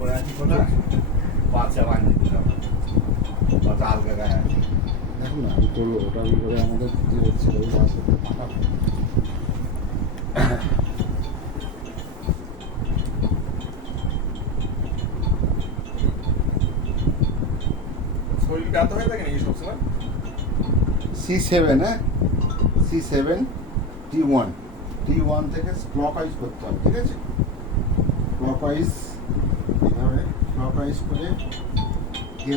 করে আছি কোথায় বাচ্চা বানিয়ে দিলাম কত আলগা গায়ে আছে দেখুন না আমি করবো ওটা করে আমাদের যে হচ্ছে ওই মাছ পাঠাবো। শরীর ব্যথা হয়ে থাকে নাকি সবসময় C7 হ্যাঁ C7 T1 থেকে ক্লকওয়াইজ করতে হবে ঠিক আছে ক্লকওয়াইজ এভাবে ক্লকওয়াইজ করে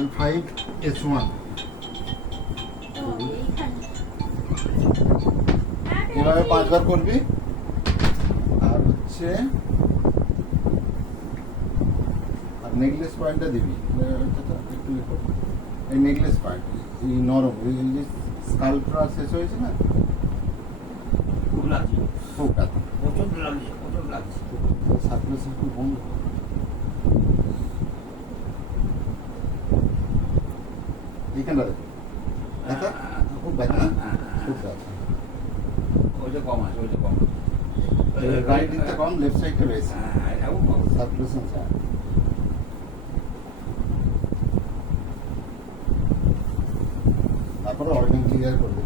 L5S1 এভাবে 5 বার করবি আর হচ্ছে আর নেকলেস পয়েন্টটা দিবি একটু এই নেকলেস পয়েন্ট এই নরম এই যে স্কাল্পটা শেষ হয়েছে না খুব লাগছে খুব ব্যথা প্রচন্ড লাগছে সার্কুলেশন খুব বন্ধ এইখানটা দেখো ব্যথা খুব ব্যথা খুব ব্যথা ওইটা কম আছে ওইটা কম রাইট দিকটা কম লেফট সাইডটা রয়েছে এটাও কম সার্কুলেশন স্যার তারপরে অর্গান ক্লিয়ার করবে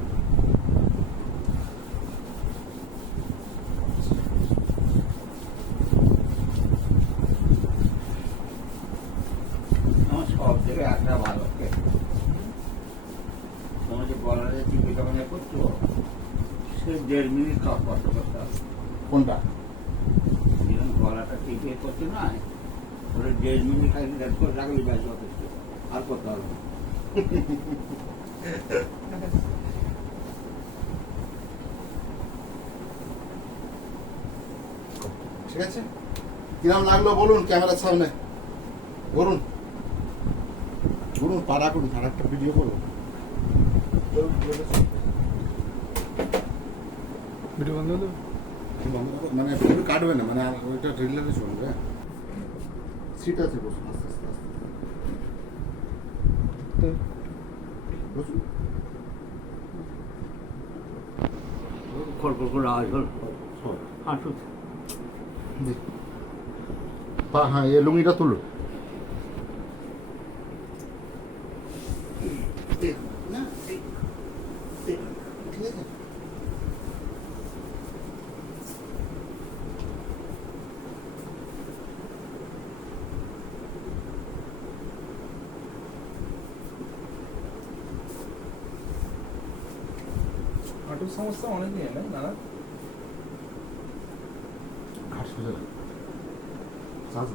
আমার সব থেকে একটা ভালো তোমার যে বলারে চিকিৎসা মানে করছো সে 1.5 মিনিট কাজ করতে করতে হবে কোনটা যেরকম গলাটা টিপে করছে না ওরা 1.5 মিনিট খালি করে রাখলে ব্যাস যথেষ্ট আর করতে হবে না। ঠিক আছে কিরম লাগলো বলুন ক্যামেরার সামনে বলুন বলুন পাড়া করুন আর একটা ভিডিও করুন ভিডিও বন্ধ হলো মানে পুরো কাটবে না মানে ওইটা রেগুলারই চলবে সিট আছে বসুন আস্তে আস্তে আস্তে বসুন খড়খড় করে আওয়াজ হল হাঁটু জি হ্যাঁ এই লুঙ্গিটা তুলো না ঠিক আছে হাঁটুর সমস্যা অনেক নিয়ে না দাদা ঘাট সোজা শ্বাস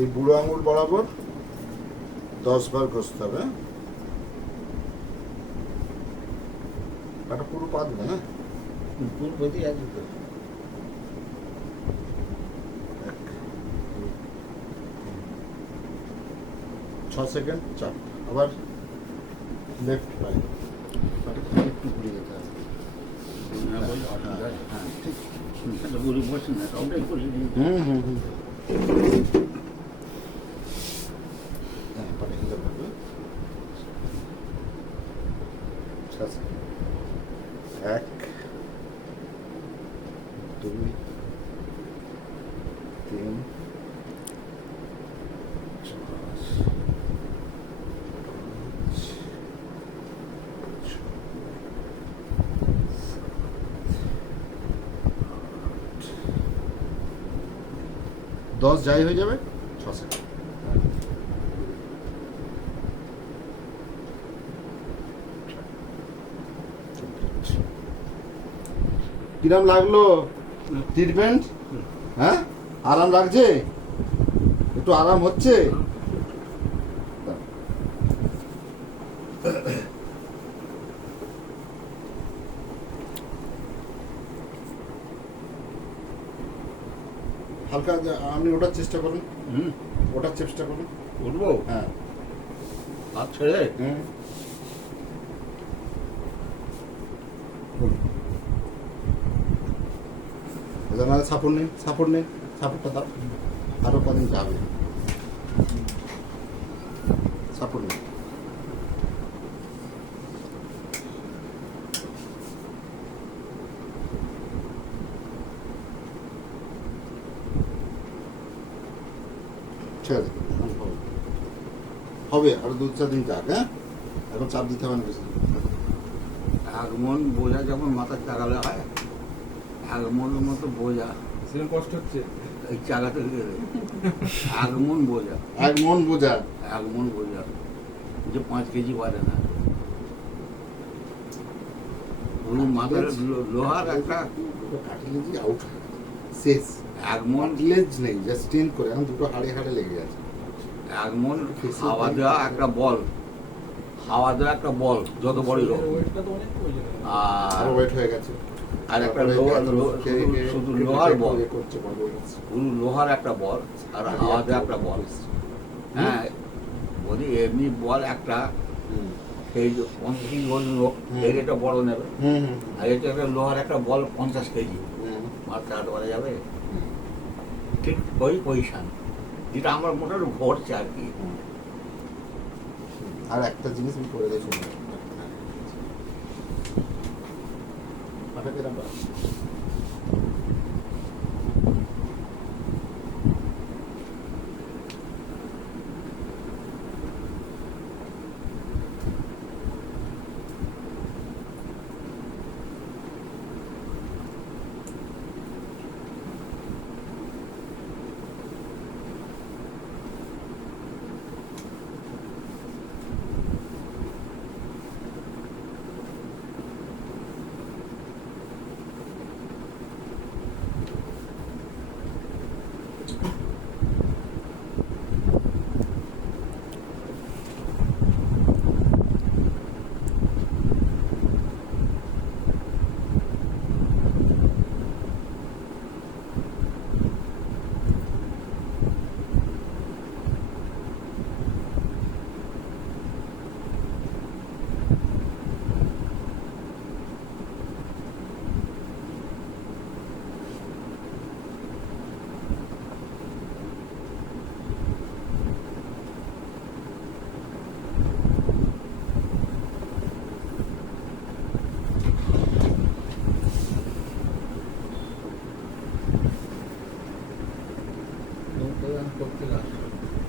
এই বুড়ো আঙুল বরাবর 10 বার ঘষতে হবে এটা পুরো পা দেবে না পুরো গতি আছে তো 6 সেকেন্ড চাপ আবার লেফট রাইট একটু ঘুরে যেতে হবে হ্যাঁ ঠিক বুড়ি বসে না ওটাই করে হুম হুম হুম হ্যাঁ পাটা হিসাব করবে 6 সেকেন্ড 1 2 3 10 যাই হয়ে যাবে 6 সেকেন্ড কিরম লাগলো ট্রিটমেন্ট হ্যাঁ আরাম লাগছে একটু আরাম হচ্ছে হালকা আপনি ওটার চেষ্টা করুন ওটার চেষ্টা করুন উঠবো হ্যাঁ আচ্ছা হুম সাপোর্ট নেই, সাপোর্টটা দাও, আরো কদিন যাবে, সাপোর্ট নেই। ঠিক আছে, হবে আরো 2-4 দিন যাক। হ্যাঁ, এখন চাপ দিতে হবে না বেশি। আগমন বোঝা যখন মাথার চাগালে হয়, আগমনের মতো বোঝা সেরকম কষ্ট হচ্ছে। এই চাগাতে গেলে আগমন বোঝা, এক মন বোঝা। আগমন বোঝা যে 5 কেজি বাড়ে না। পুরো মাথার লোহার একটা কাটিলেজি আউট শেষ, আগমন, কাটিলেজ নেই, জাস্ট স্টেন করে এখন দুটো হাড়ে হাড়ে লেগে আছে। আগমন হাওয়া দেওয়া একটা বল, হাওয়া দেওয়া একটা বল যত বড়ই হোক। ওয়েটটা তো অনেক প্রয়োজন। আর আরো ওয়েট হয়ে গেছে, আর একটা শুধু লোহার বল, পুরো লোহার একটা বল আর হাওয়া দেওয়া একটা বল। হ্যাঁ, যদি এমনি বল একটা সেই 50 কেজি ওজন লোক, এর এটা বড় নেবে, আর এটা একটা লোহার একটা বল 50 কেজি, মাথা হাট করা যাবে। ঠিক ওই পজিশন যেটা আমার মোটামুটি ঘটছে আর কি। আর একটা জিনিস আমি করে দেখুন, মাথাকে রাখবা।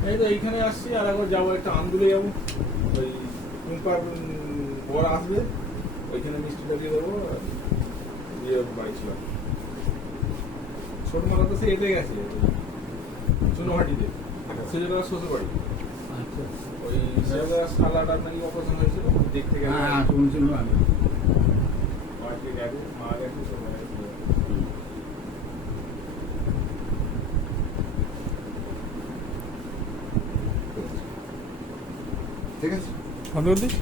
এই তো এইখানে আসছি, আর একবার যাবো একটা আন্দুলে যাবো, ওই টুম্পার বর আসবে, ওইখানে মিষ্টিটা দিয়ে দেবো, আর দিয়ে বাড়ি ছিল। ছোট মালা তো সে এতে গেছে চুনোহাটিতে, সেজন্য শ্বশুর বাড়ি। ওই সেজন্য সালাটার নাকি অপারেশন হয়েছিল, দেখতে গেলে হ্যাঁ, শুনছিলাম আমি। মাকে গেছে, মা গেছে, সবাই গেছে। ঠিক আছে। বন্ধ করে দিই।